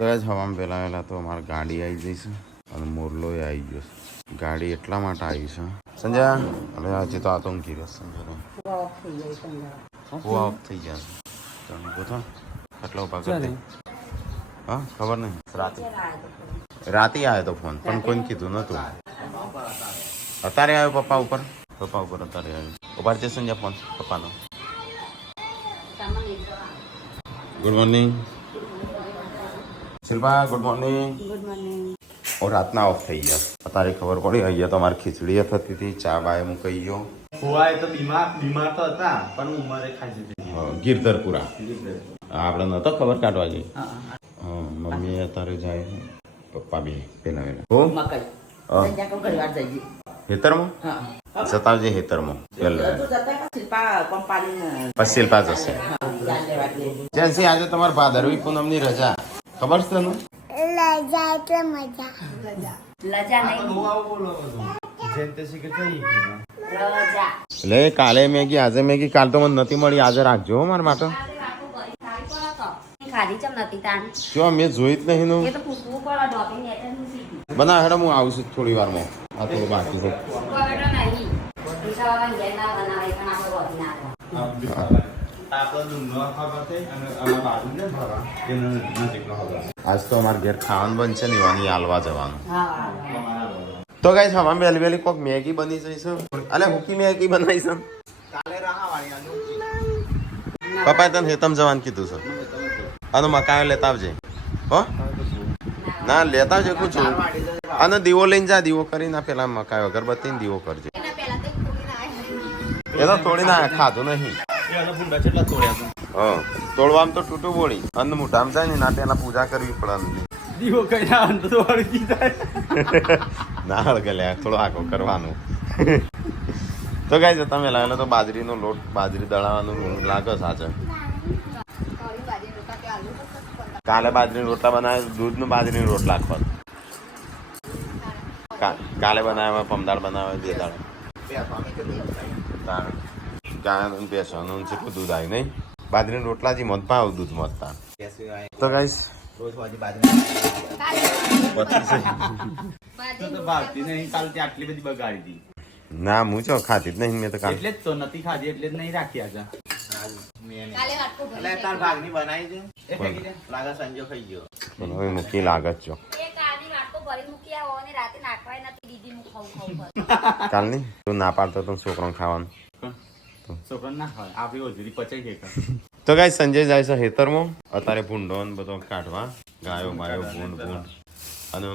તો જ હવામાં પહેલાં તો અમારી ગાડી આવી જઈશ અને મોરલો આવી ગયો છે. ગાડી એટલા માટે આવી છે સંજય. અરે હજી તો આ તો ઊંઘી ગયો સંજય. ઓફ થઈ ગયા છે ગોથા કેટલા ઉભા કરી. હા ખબર નહીં. રાતે આવ્યો તો ફોન પણ કોઈને કીધું નહોતું. અત્યારે આવ્યો પપ્પા ઉપર અત્યારે આવ્યો. ઉભા છે સંજય ફોન પપ્પાનો. Good morning Shilpa. Good morning. રાતના ઓફ થઈ ગયા. અત્યારે ખબર પડી અહીંયા તો અમારી ખીચડી થતી હતી. ચા બાય મૂકી ગયો. તો બીમાર તો હતા પણ ઉંમરે ખાઈ દીધી. ગિરધરપુરા આપણે નતો ખબર કાઢવા જઈએ. મમ્મી અત્યારે જાય પપ્પા બી પેલા હેતરમાં સતાવજે હેતરમાં પછી શિલ્પા જશે. જેન્સી આજે તમારે ભાદરવી પૂનમની રજા ખબર છે તને? લે કાલે મેગી આજે મેગી કાલ તો મને નથી મળી. આજે રાખજો મારા માટે. જો મેં જોઈ જ નહીં નું બના હેડો. હું આવું છું થોડી વારમાં. આ થોડું બાકી છે. આજ તો અમારે ઘેર ખાવાનું બનશે ને એવાની હાલવા જવાનું. તો ગાઈસ હવામાં વહેલી વહેલી કોઈક મેગી બની જઈશું. અલે હુકી મેગી બનાવીશું. પપ્પાએ તને હેતમ જવાનું કીધું છે. અને મકાઈ લેતા આવજે. હો ના લેતા આવજે પૂછું. અને દીવો લઈને જા. દીવો કરીને પેલા મકાઈ અગરબત્તી દીવો કરજે. એ તો તોડી ના ખાધું નહીં. તોડવામાં તો તૂટું બોળી. અન્ન મોઢામાં જાય ને ના પેલા પૂજા કરવી પડે. દીવો કઈ ના હળગલ્યા થોડો આખો કરવાનું. તો ગાય તમે લાવેલો તો બાજરીનો લોટ બાજરી દળાવવાનું લાગે સાચે. કાલે બાજરી રોટલા બનાવે. દૂધનું બાજરી રોટલા નાખવાનું. કાલે બનાવે પમદાળ બનાવે. બે દાળ ગાયનું બેસવાનું કેટલું દૂધ આવ્યું નહીં. બાજરીના રોટલા જે મત પાવ દૂધ મતતા. તો ગાઈસ આટલી બધી બગાડી હતી. ના હું ચો ખાતી જ નહીં. મેં તો એટલે જ તો નથી ખાધી એટલે જ નહીં રાખી. આજે મૂકી લાગત છો કાલની તું ના પાડતો તો છોકરો ખાવાનું. છોકરા ના ખાય આપડી ઓજરી પચાઈ ગઈ. તો ગાઈસ સંજય જાય છે ખેતરમાં અત્યારે ભૂંડો બધો કાઢવા. ગાયો બાયો ભૂંડ અને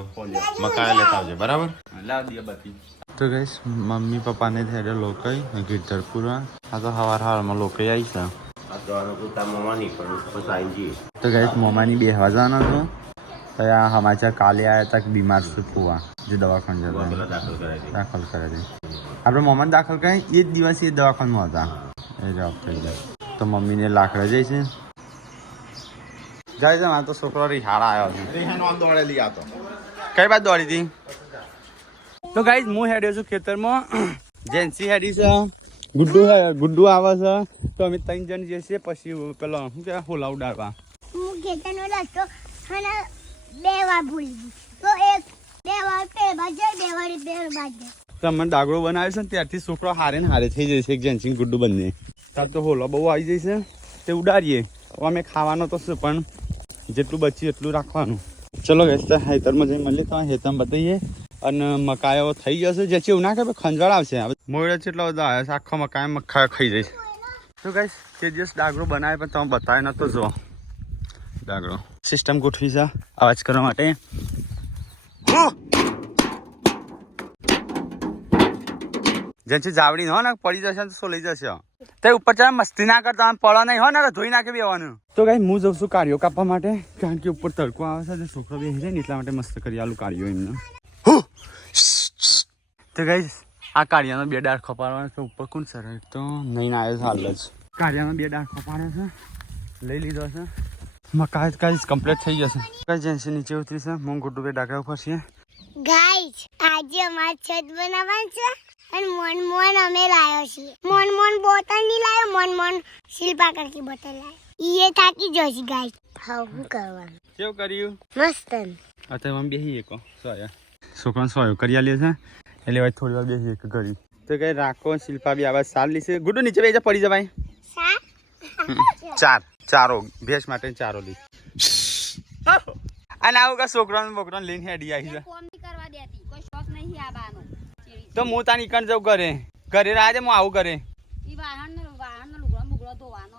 મકાઈ લેતા આવજે બરાબર. લાવ દે બધી. તો ગાઈસ મમ્મી પપ્પાને થયેલો લોકઈ ગીરધરપુરા. આ તો હવારમાં લોકઈ આવી છે. તો ગાઈસ મમ્માની બે હવા જવાનો હતો. તો આ સમાચાર કાલે આવ્યા હતા કે બીમાર છે ફુવા જે દવાખાને જતા દાખલ કરે છે. આપણે મમ્માને દાખલ કરે એ જ દિવસે એ દવાખાનામાં હતા. એ જવાબ થઈ જાય. તો મમ્મીને લાકડા જાય છે. જાય છે આ તો છોકરો રિહાડા આવ્યો છે. દોડેલી આ તો કઈ બાદ દોડી હતી. તો ગાઈસ હું હેડ્યો છું ખેતરમાં. જેન્સી હેડી છે. ગુડ્ડુ આવે છે. તો અમે 3 જણ જઈએ છીએ. પછી પેલો શું કે હોલા ઉડાડવા. હું ખેતરનો રસ્તો અને 2 વાર ભૂલી ગઈ. તો 2 વાર પેલા જાય 2 વાર જાય. તમે ડાગડો બનાવ્યો છે ને ત્યારથી છોકરો હારે ને હારે થઈ જશે. એક જેન્સી ગુડ્ડુ બંને. તાર તો હોલો બહુ આવી જશે. તે ઉડાડીએ. અમે ખાવાનો તો શું પણ જેટલું બચ્યું એટલું રાખવાનું. ચલો ગાઈસ હેતરમાં જઈને મળીએ. તો હેતમ બતાવીએ. અને મકાઈઓ થઈ જશે. જે છે એવું ના કે ખંજવાળ આવશે. મોડે જેટલા બધા આવ્યા છે. આખો મકાઈ મક્ખા ખાઈ જઈશ. તો ગાઈસ તે દિવસ ડાગડો બનાવે પણ તમે બતાવે નતો. જો ડાગડો સિસ્ટમ ગોઠવી છે અવાજ કરવા માટે. જેથી જાવડી હો ને પડી જશે તો શું લઈ જશે. તે ઉપર ચાલ મસ્તી ના કરતા પડો નહીં હો ને ધોઈ નાખી બેવાનું. તો ગાઈસ હું જઉં છું કાર્યો કાપવા માટે. કારણ કે ઉપર તડકો આવે છે અને છોકરો બેસી જાય ને એટલા માટે મસ્ત કરી આલું કાર્યો એમને. તો ગાઈસ આ કાળિયાનો 2 ડાળ ખપાડવાનો છે. ઉપર કોણ સર તો નહીં આવ્યો છે હાલ જ. કાળિયાનો 2 ડાળ ખપાડ્યો છે. લઈ લીધો છે. મકાઈ ગાઈસ કમ્પ્લીટ થઈ જશે. ગાઈસ જેન્સી નીચે ઉતરી છે. હું ગુડ્ડુ બે ડાકરા ઉપર છીએ. ગાઈસ આજે અમારે છત બનાવવાનું છે અને મોન અમે લાવ્યો છીએ. મોન બોટલ નહીં લાવ્યો. મોન શિલ્પા કાકી બોટલ લાવ્યો. એ થાકી જશે ગાઈસ. હા હું કરવાનું કેવું કર્યું મસ્ત. અત્યારે અમે બેસીએ કહો સોયા છોકરાને સોયો કરી આલીએ છે એટલે હવે થોડી વાર બેસીએ કે ઘડી તો કઈ રાખો શિલ્પા બી આવાજ સાર લીશે ગુડુ નીચે બેસી જા પડી જવાય ચારો ભેંસ માટે ચારો લી અને આવું કા છોકરાને બોકરાને લઈને હેડી આવી છે કોમ નહીં કરવા દેતી કોઈ શોખ નહીં આબાનો તો હું તાર નીકળ જાઉં ઘરે રાજે હું આવું કરે ઈ વાહન લુગડો મુગડો ધોવાનો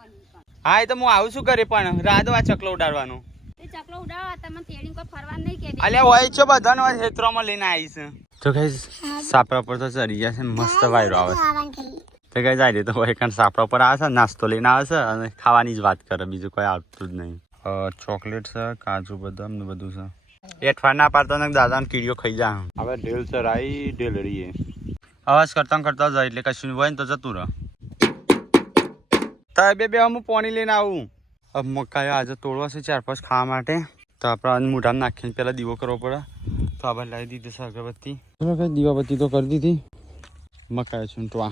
હા એ તો હું આવું છું ઘરે પણ રાધો આ ચકલો ઉડાડવાનો તે ચકલો ઉડાડવા તમે તેડી કોઈ ફરવા નહીં કે અલ્યા હોય છે બધાને હોય ક્ષેત્રોમાં લઈને આવી છે તો કઈ સાપરા પર તો ચડી ગયા છે મસ્ત વાયરો આવે છે તો કઈ જાય તો હોય કારણ સાપરા પર આવે છે નાસ્તો લઈને આવે છે અને ખાવાની જ વાત કરે બીજું કોઈ આવતું જ નહીં ચોકલેટ છે કાજુ બદામ ને બધું છે એઠવા ના પાડતા ને દાદાને કીડીઓ ખાઈ જા હવે ઢેલ ચરાઈ ઢેલડીએ અવાજ કરતા કરતા જાય એટલે કશું હોય ને તો જતું રહે તારે બે હું પાણી લઈને આવું હવે મકાઈ આજે તોડવા છે 4-5 ખાવા માટે તો આપણે મોઢામાં નાખીને પહેલાં દીવો કરવો પડે તો આપણે લાવી દીધી છે અગરબત્તી ચલો કઈ દીવાબત્તી તો કરી દીધી મકાઈ છૂંટવા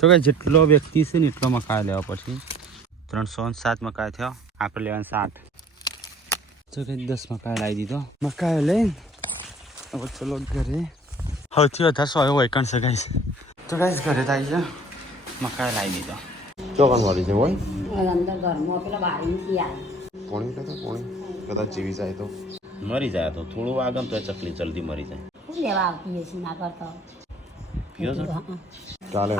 તો કઈ જેટલો વ્યક્તિ છે ને એટલો મકાઈ લેવા પછી 307 મકાઈ થયો આપણે લેવાનું 7 તો કઈ 10 મકાઈ લાવી દીધો મકાઈ લઈને હવે ચલો ઘરે સૌથી વધારે સોયો વૈકણ છે ગાઈસ તો ગાઈસ ઘરે થાય છે મકાઈ લાવી દીધો ચોકન વાળી છે હોય અંદર ઘરમાં પેલા બારીથી આવે પોણી કદાચ જીવી જાય તો મરી જાય તો થોડું આગળ તો ચકલી જલ્દી મરી જાય શું લેવા આવતી હશે ના કરતા ચાલે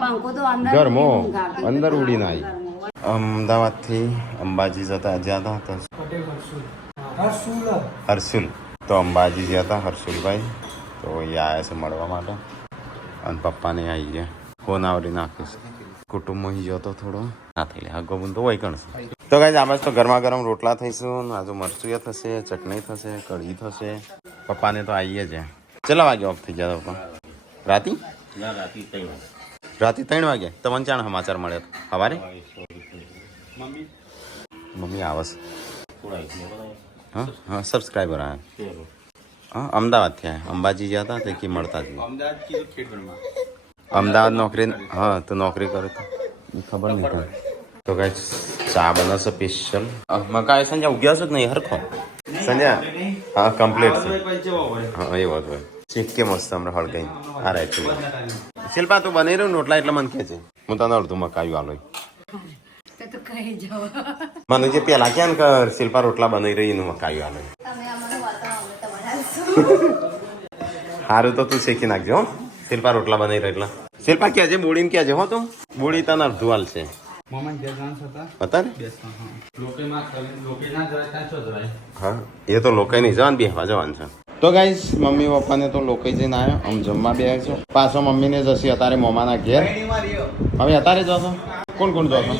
પંખો તો અંદર ગરમો અંદર ઉડીને આવી અમદાવાદથી અંબાજી જતા જ્યાં હતા હર્ષુલ તો અંબાજી જ્યાં હતા હર્ષુલભાઈ તો એ આવ્યા છે મળવા માટે અને પપ્પાને આવી ગયા ફોન આવડી નાખ્યો છે કુટુંબમાં ગયો તો થોડો ના થઈ લે ગોબુન તો વહી કણશે તો કાંઈ આમ તો ગરમા ગરમ રોટલા થઈશું આજુ મરચું થશે ચટણી થશે કઢી થશે પપ્પાને તો આવીએ જ કેટલા વાગે ઓફ થઈ ગયા પપ્પા રાતે 3 વાગે તમને ચાણ સમાચાર મળે સવારે મમ્મી આવશે હા સબસ્ક્રાઈબર આવ્યા હા અમદાવાદથી આવ્યા અંબાજી ગયા હતા તે મળતા જ અમદાવાદ નોકરી હા તો નોકરી કરે તો ખબર નહીં તો કઈ ચા બનાવશે સ્પેશિયલ મકાઈ સંજ્યા ઉગ્યા છો જ નહીં હરખો સંજ્યા હા કમ્પ્લીટ છે હા એ વાત હોય ચીટકે મસ્ત હમણાં હળગાઈ આ રાઈટ શિલ્પા તું બની રહ્યું રોટલા એટલે મને કહે છે હું તને અડધું મકાઈ આલો મને જે પેલા ક્યાં કે શિલ્પા રોટલા બનાવી રહી એનું મકાઈ આલો સારું તો તું શીખી નાખજો હો શિલ્પા રોટલા બનાવી રહી એટલે શિલ્પા ક્યાં છે બોડીને ક્યાં છે હો તું બોડી તને અડધું હાલ છે હા એ તો લોકાઈ નહીં જવાનું બેહવા જવાનું છે તો ગાઈસ મમ્મી પપ્પાને તો લોકાઈ જઈને આવ્યો આમ જમવા બે છો પાછો મમ્મીને જશે અત્યારે મોમાના ઘેર હવે અત્યારે જશો કોણ કોણ જશો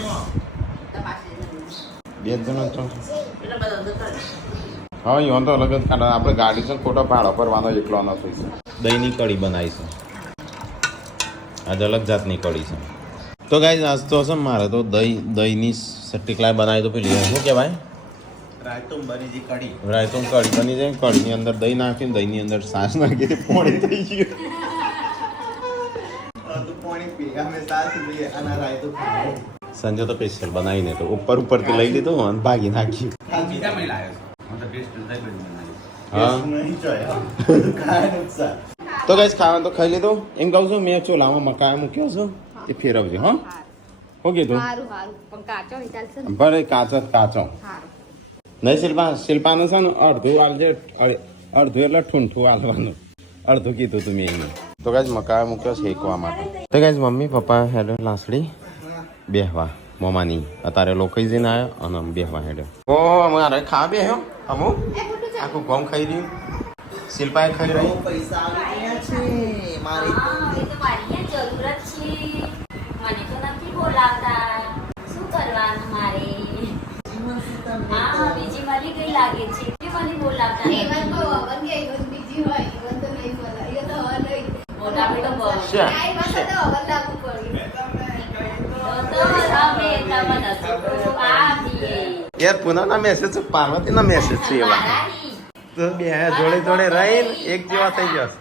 2 જણ હા યો તો અલગ જ કાઢે આપણે ગાડી છે ખોટો ભાડો ભરવાનો એકલો ન થઈ છે દહીંની કઢી બનાવીશું આજે અલગ જાતની કઢી છે તો ગાઈસ આજ તો છે મારે તો દહીંની ટીકલા બનાવી તો પેલી શું કહેવાય રાયતું કઢી બની જાય કઢીની અંદર દહીં નાખીને દહીંની અંદર છાશ નાખી પોણી થઈ ગયું સંજય તો સ્પેશિયલ બનાવીને તો ઉપરથી લઈ લીધું અને ભાગી નાખ્યું તો ગાઈસ ખાવાનું તો ખાઈ લીધું એમ કહું છું મેં ચોલામાં મકાઈ મૂક્યો છું એ ફેરવજો હા શું કીધું ભલે કાચો નહીં શિલ્પાનું છે ને અડધું આવજે અડધું એટલે ઠૂંઠું હાલવાનું અડધું કીધું તું મેં તો ગાઈસ મકાઈ મૂક્યો શેકવા માટે તો ગાઈસ મમ્મી પપ્પા હેડો લાસડી બેહવા મોમાની અત્યારે લોકો જઈને આવ્યો અને બેહવા હેડ્યો ઓ અમારે ખાવા બેહ્યો અમુક આખું ઘઉં ખાઈ રહ્યું શિલ્પાએ ખાઈ રહી પૈસા આવી ગયા છે મારે તો મારી જરૂરત છે મને તો નથી બોલાવતા શું કરવાનું મારે હા બીજી મારી કઈ લાગે છે કે મને બોલાવતા બીજી હોય તો નહીં બોલાવે તો નહીં બોલાવે તો યાર પુનઃના મેસેજ છે પાર્વતીના મેસેજ છે એવા તો બે જોડે જોડે રહીને એક જેવા થઈ જશે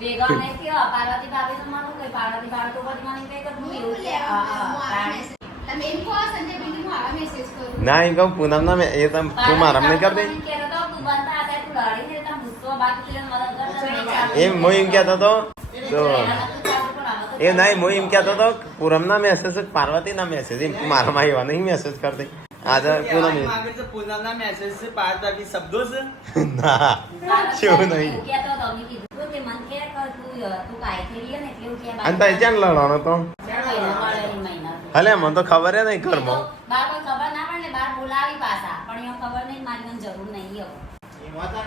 ભેગા નહીં કેવા પાર્વતી ભાભી તો માનું કઈ પાર્વતી ભાભી તો બધી મને કઈ કરું એવું કે તમે એમ કહો સંજય બેન હું આવા મેસેજ કરું ના એ કહું પૂનમ ના એ તમ તું મારા નહીં કર દે તું બનતા હતા તું લડી ને તમ ગુસ્સો બાકી લે મદદ એમ હું એમ કહેતો હતો તો એ નહીં હું એમ કહેતો હતો પૂનમ ના મેસેજ પાર્વતી ના મેસેજ એમ મારામાં એવા નહીં મેસેજ કર દે આજે પૂનમ પૂનમના મેસેજ છે પાંચ બાકી શબ્દો છે ના શું નહીં કેતો તો મે કીધું કે મન કે તું કાઈ થઈ ને એટલે કે અને તઈ ક્યાં લડવાનો તો હલે મને તો ખબર હે નહીં ઘરમાં બાર કોઈ ખબર ના પડે ને બાર બોલાવી પાછા પણ એ ખબર નહીં મારી મને જરૂર નહીં હવે હા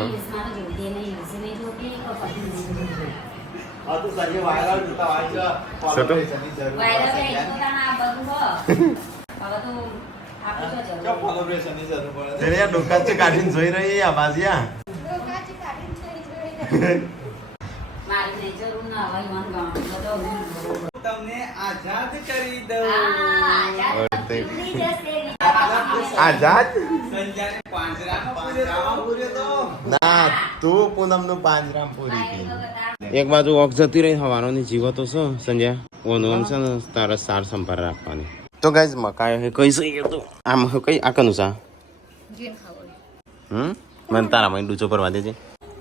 રીલ્સમાં તો જોતી નહીં રીલ્સ નહીં જોતી કે પછી વાયરલ થઈ તો આ બધું હો હવે તો આપણે તો જરૂર તેને ડોકા છે કાઢીને જોઈ રહી આ બાજિયા મારી નહીં જરૂર ના હવે મન ગણો બધો તમને આઝાદ કરી આઝાદ સંજયને પાંજરામાં પૂર્યો તો ના તું પૂનમ નું પાંજરામ પૂરી હતી એક બાજુ વોક જતી રહી હવાનો ની જીવો તો છો સંજય ઓનું છે ને તારા સાર સંભાળ રાખવાની તો ગાઈઝ મકાઈ હે કઈ સહી તો આમ કઈ આકનું સા જે ખાવ મને તારા માં ડૂચો પરવા દેજે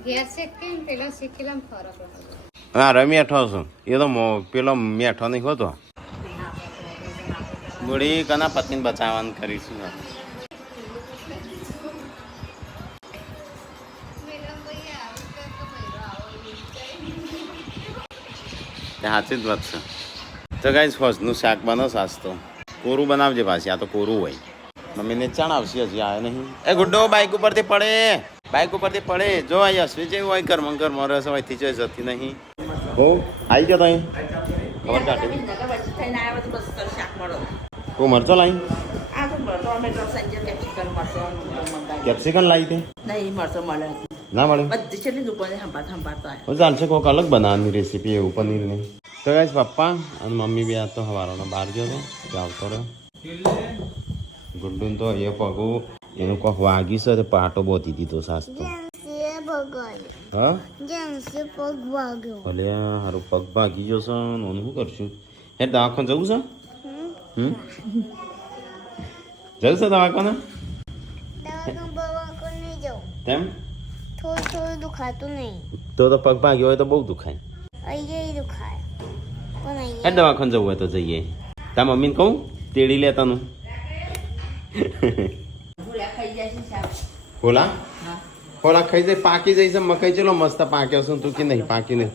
ઘેર શેકે પેલા શેકેલામ ફરક લાગે હા રે મેઠો છું એ તો પેલો મેઠો નહીં હોતો બુડી કના પત્નીને બચાવવાનું કરીશું સાચી જ વાત છે તો ગાઈસ ફસનું શાક બનો સાસ તો કોરું બનાવજે પાછી આ તો કોરું હોય મમ્મીને ચાણ આવશે હજી આવે નહીં એ ગુડ્ડો બાઇક ઉપરથી પડે બાઇક ઉપરથી પડે જો આ યશવી જેવું હોય ઘરમાં રસ હોય થી જતી નહીં હો આવી ગયો તઈ ખબર કાઢી તું મરચો લાવી કેપ્સિકમ લાવી તે ના મળે ચાલશે કોઈક અલગ બનાવવાની રેસીપી એવું પનીરની તો ગાઈસ પપ્પા અને મમ્મી બી આ તો હવારોનો બહાર ગયો હતો તે આવતો રહ્યો ગુડ્ડુન તો એ પગું એનું કોક વાગ્યું છે તે પાટો બોતી દીધો સાસ્તો હા ભલે હારું પગ ભાગી ગયો છે ઓનું શું કરશું હે દવાખાને જવું છે જવું છે દવાખાને તેમ થોડું દુખાતું નહીં તો પગ ભાગ્યો હોય તો બહુ દુખાય અહીંયા દુખાય પણ હે અહીંયા દવાખાને જવું હોય તો જઈએ તા મમ્મીને કહું તેડી લે તનું ખોલા ખોલા ખાઈ જાય પાકી જાય છે મકાઈ ચલો મસ્ત પાક્યો છે તું કે નહીં પાકી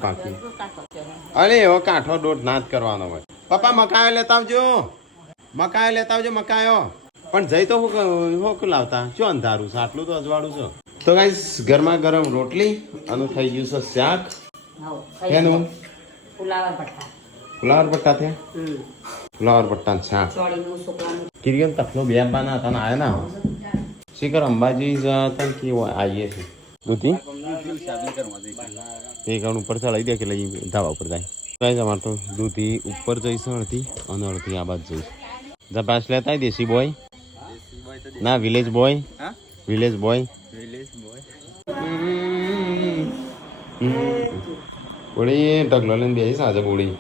અરે એવો કાંઠો દોઢ ના જ કરવાનો હોય પપ્પા મકાયો લેતા આવજો મકાયો પણ જઈ તો હું લાવતા શું અંધારું છે આટલું તો અજવાળું છે તો ગાઈસ ગરમા ગરમ રોટલી અને થઈ ગયું છે શાક એનું ફુલાવર ભટ્ટા ફુલાવર પટ્ટા થયા ફુલાવર પટ્ટા શાક ચોળીનું છોકરાનું કિરિયન તકલો બે બાના તને આયા ના શીખર અંબાજી જતા કે આવીએ છે દૂધી એ ગાણ ઉપર ચડાવી દે કે લઈ ધાબા ઉપર જાય કઈ તમારે તો દૂધી ઉપર જઈશ અડધી અને અડધી આ બાજુ જઈશ જપાસ લેતા દેશી બોય ના વિલેજ બોય બોડી ઢગલો લઈને બેસીશ આજે બોડી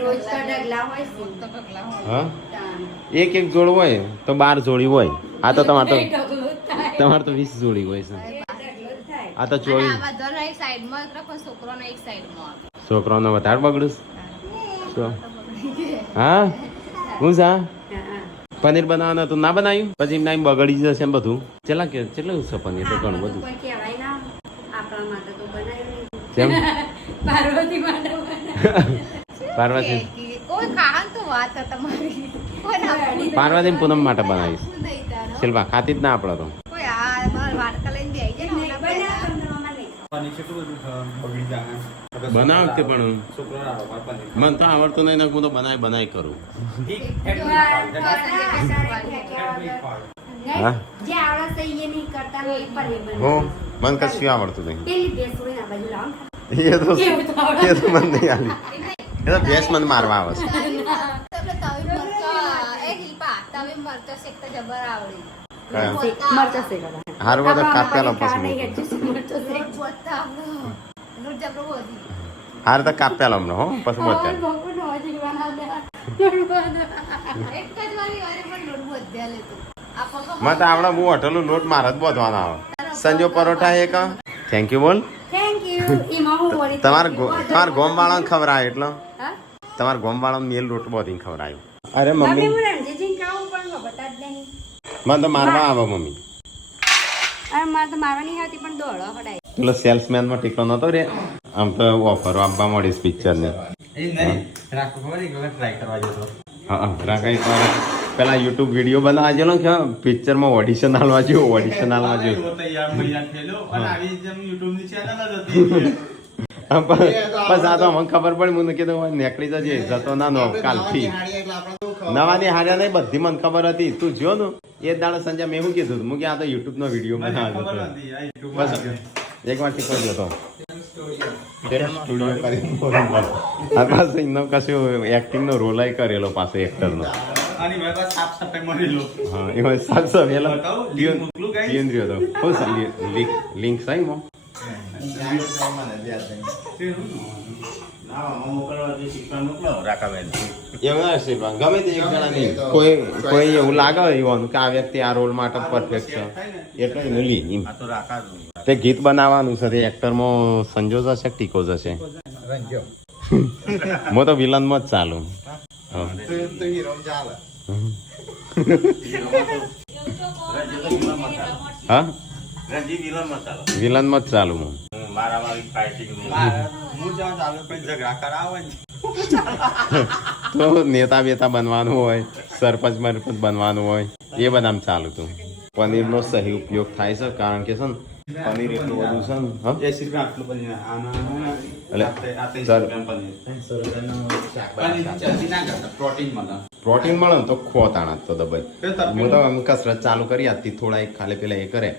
રોજ તો ડગલા હોય હા એક જોડ હોય તો 12 જોડી હોય આ તો તમારે તો 20 જોડી હોય છે આ તો 24 એક સાઈડમાં રાખો છોકરોનો એક સાઈડમાં છોકરાઓને વધારે બગડું શું હા હું સા પનીર બનાવવાનું હતું ના બનાવ્યું પછી એમ નામ બગડી જશે એમ બધું કેટલું છે પનીર તો ઘણું બધું કેમ પાર્વતી કોઈ ખાન તો વાત છે તમારી કોઈ ના પાર્વતી પૂનમ માટે બનાવીશ શિલ્પા ખાતી જ ના આપડે તો કોઈ આ વાટકા લઈને બેહી જાય બનાવતે પણ મને તો આવડતું નહીં ને હું તો બનાવી કરું હા જે આવડે છે એ નહીં કરતા હોય પર હું મને કશું આવડતું નહીં પેલી બેસોડી ના બાજુ લાવ એ તો મને નહીં આવી એ તો ભેંસ મને મારવા આવે છે તમે તવી મરચા એ હિલપા તવી મરચા શેકતા જબર આવડી મરચા શેકવા. હારું હોય તો કાપ્યા લો પછી નહીં મૂકું. હેડજો, મરચાં શેક. બોલતા આપણો લોટ જબરો બોલી હારું તો કાપ્યા લો હમણાં હો પછી બોલતા ભગવાન હોય છે કે બનાવતા. એક જ વારી વારે પણ લોટ બોધ્યા લેતો આ પગ માં તો આપણે બહુ હોટલું લોટ મારા જ બોધવાના આવે સંજો પરોઠા એક થેન્ક યુ બોલ Thank you. એમાં હું વળી તમારા ગોમ વાળાને ખવડાય એટલે હા? તમારા ગોમ વાળાને મેલ રોટ બોધીને ખવડાયું અરે મમ્મી મમ્મી હું રણજીતજીને ખાવું પણ ખબર જ નહીં. મને તો મારવા આવે મમ્મી અરે મારે તો મારવા નહીં આવતી પણ દોડો હડાય. પેલો સેલ્સમેન માં ટીકો નતો રે આમ તો ઓફરો આપવા મળીશ પિક્ચર ની એ નહીં રાખો ખબર એક વખત ટ્રાય કરવા જતો હા રાખાઈ પેલા યુટ્યુબ વિડીયો બનાવવા જેલો કે પિક્ચર માં ઓડિશન આલવા જેવું ઓડિશન આલવા જેવું એવો તૈયાર મૈયાર થયેલો અને આવી જેમ YouTube ની ચેનલ જ હતી બસ આ તો મને ખબર પડી મને કીધું નીકળી જજે જતો ના નો કાલથી નવાની હાર્યા નહીં બધી મને ખબર હતી તું જો ને એ દાડે સંજય મેં શું કીધું હું કે આ તો યુટ્યુબ નો વિડીયો બનાવ્યો ખબર હતો હતી આ YouTube બસ એક વાર ટીકો જતો સ્ટુડિયો કરીને બરોબર આ પાછો એનો કશું એક્ટિંગ નો રોલ કરેલો પાછો એક્ટર નો અને મેં બસ સાફ સફાઈ મરેલો હા એમાં સાતસો વેલા બતાવો, link મોકલું guys? કેન્દ્રીય હતો હું સાલી લિંક સહી મો એવું હશે પણ ગમે તે એક જણા નહીં કોઈ એવું લાગે એવું કે આ વ્યક્તિ આ રોલ માટે પરફેક્ટ છે એટલે એને લી એમ તે ગીત બનાવવાનું છે તે એક્ટરમાં સંજો જશે કે ટીકો જશે હું તો વિલનમાં જ ચાલુ હા. હા વિલનમાં જ ચાલુ હું હું જ્યાં ચાલુ કોઈ ઝઘડા કરાવે ને તો નેતા બેતા બનવાનું હોય સરપંચ મરપંચ બનવાનું હોય એ બધામાં ચાલુ તું પનીરનો સહી ઉપયોગ થાય છે કારણ કે છે ને પનીર એટલું બધું છે ને હા? 80 રૂપિયા આટલું પનીર આના એટલે આ 30 સર રૂપિયા પ્રોટીન મળે પ્રોટીન મળે ને તો ખો તાણા તો દબાઈ એ તરફેલું. હું તો આમ કસરત ચાલુ કરી આપતી થોડા એક ખાલે પેલા એ કરે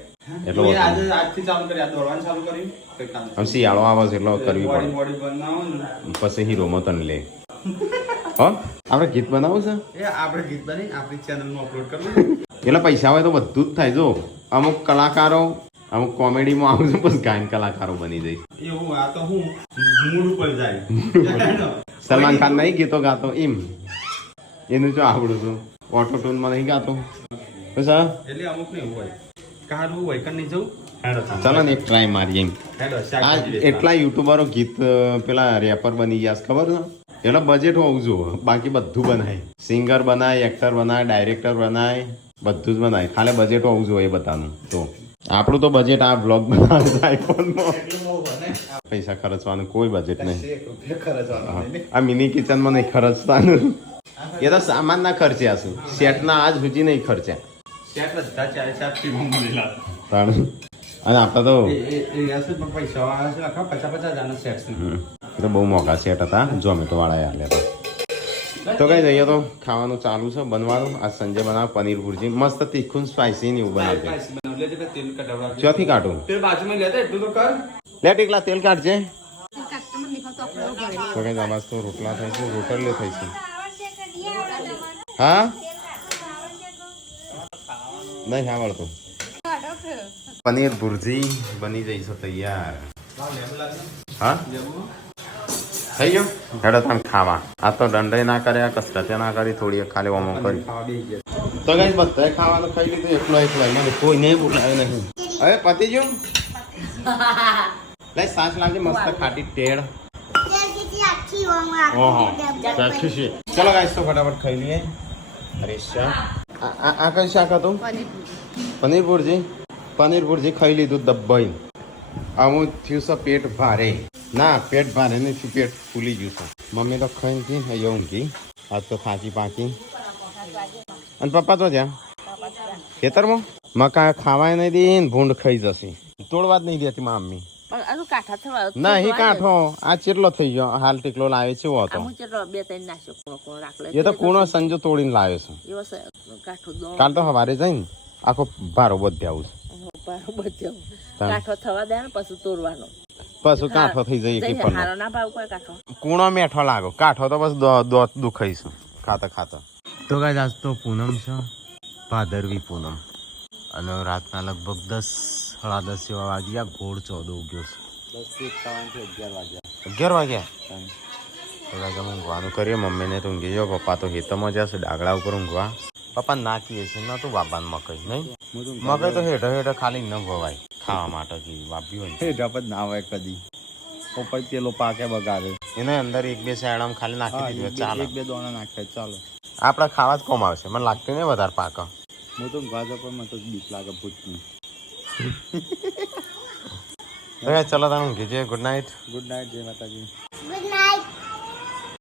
એટલો તું આજે આજથી ચાલુ કરી આ દોડવાનું ચાલુ કર્યું કઈ કામ આમ શિયાળો આવે છે એટલે કરવી બોડી પડે બોડી બનાવો ને પછી હીરોમાં તને લે હો આપણે ગીત બનાવું છે એ આપણે ગીત બની આપણી ચેનલમાં અપલોડ કરવું એટલે પૈસા હોય તો બધું જ થાય જો અમુક કલાકારો અમુક કોમેડીમાં આવું છે પછી ગાયન કલાકારો બની જાય એવું આ તો હું મૂડ ઉપર જાય સલમાન ખાન નહીં ગીતો ગાતો એમ એનું જો આવડું છું ઓટો ટૂનમાં નહીં ગાતો બસ હા એટલે અમુક ને એવું હોય કાઢવું હોય કે નહીં જવું હેડો ચાલો ને એક ટ્રાય મારીએ એમ હેડો આ શાકભાજી એટલા યુટ્યુબરો ગીત પેલા રેપર બની ગયા છે ખબર છે એટલે બજેટ હોવું જોઈએ બાકી બધું બનાય સિંગર બનાય એક્ટર બનાય ડાયરેક્ટર બનાય બધું જ બનાય ખાલી બજેટ હોવું જોઈએ એ બધાનું તો આપણું તો બજેટ આ બ્લોગ બનાવે છે આઈફોનમાં પૈસા ખર્ચવાનું કોઈ બજેટ નહીં હા. આ મિની કિચનમાં નહીં ખર્ચવાનું એ તો સામાનના ખર્ચે આશું સેટના આજ સુધી નહીં ખર્ચ્યા સેટ બધા 4 ફીમાં મળેલા તાણ. અને આપણે તો એ હશે પણ પૈસા વાળા છે આખા 50 હજારના સેટ છે એ તો બહુ મોંઘા સેટ હતા ઝોમેટો વાળા આલે તો કઈ જઈએ તો ખાવાનું ચાલુ છે બનવાનું આ સંજય બનાવ પનીર ભુરજી મસ્ત તીખું સ્પાઇસી ને એવું બનાવજે સ્પાઈસી બનાવ લેજે કે તેલ કઢાવવા ચોથી કાઢું તેલ બાજુમાં લેતે એટલું તો કર લે ટીકલા તેલ કાઢજે કસ્ટમર નિકલ તો આપણો ભરેલો તો કઈ આવાજ તો રોટલા થાય છે રોટલે થાય છે હા નહીં આવડતું પનીર ભુરજી બની જઈ છે તૈયાર હા થઈ ગયો હેડો તમે ખાવા આ તો દંડે ના કર્યા કસરતે ના કરી થોડી ખાલી ઓમો કરી ખાવા બેસી ગયા તો કઈ બધા ખાવાનું ખાઈ લીધું એકલો મને કોઈ નહીં બોલાવ્યો નહીં હવે પતી ગયું લઈ સાસ લાગે મસ્ત ખાટી ટેડ કેટલી આખી ઓમ ઓહો આખી ચાખી છે ચલો ગાઈસ તો ફટાફટ ખાઈ લઈએ અરે શાક આ કઈ શાક હતું પનીર ભુરજી ખાઈ લીધું દબાઈ આવું થયું છે પેટ ભારે ના પેટ ભારે નથી પેટ ફૂલી ગયું છે મમ્મી તો ખાઈ હતી અહીંયા ઊંઘી આજ તો થાકી પાકી અને પપ્પા તો જ્યાં ખેતરમાં મકા ખાવાય નહીં દે ને ભૂંડ ખાઈ જશે તોડવા જ નહીં દેતી મમ્મી નહીં કાંઠો આ ચેટલો થઈ ગયો હાલ ટીકલો લાવે છે એવો હતો એ તો કૂણો સંજો તોડીને લાવ્યો છે કાલ તો સવારે જઈને આખો ભારો બધે આવું છે કાઠો થવા દે ને પછી તોડવાનો પાછું કાંઠો થઈ જાય કે પણ હારો ના ભાવ કોઈ કાઠો કૂણો મેઠો લાગો કાંઠો તો બસ દોત દુખાઈશું ખાતા ખાતા તો ગાઈસ આજ તો પૂનમ છે ભાદરવી પૂનમ અને રાતના લગભગ 10-10:30 જેવા વાગ્યા. ઘોડ ચોદો ઉગ્યો છે. 11 વાગ્યા. તો ઊંઘવાનું કરીએ. મમ્મીને તો ઊંઘી જાઓ. પપ્પા તો હેતમાં જશે ડાગડા ઉપર ઊંઘવા. પપ્પા નાખીએ છે નતું બાપાને મકઈ નહીં. મકઈ તો હેઠ ખાલી ન ભવાય ખાવા માટે વાપી હોય હેઠા ના હોય કદી પપ્પા પેલો પાકે બગાડે એને અંદર 1-2 સાયડામાં ખાલી નાખી દીધું ચાલે. 1-2 દાણા નાખે ચાલે. આપણે ખાવા જ કોમ આવશે. મને લાગતું નહીં વધારે પાક. હું તો ગાજો પણ મને તો બીક લાગે ભૂતની. ચલો તને ઊંઘી જઈએ. Good night. Good night. જય માતાજી.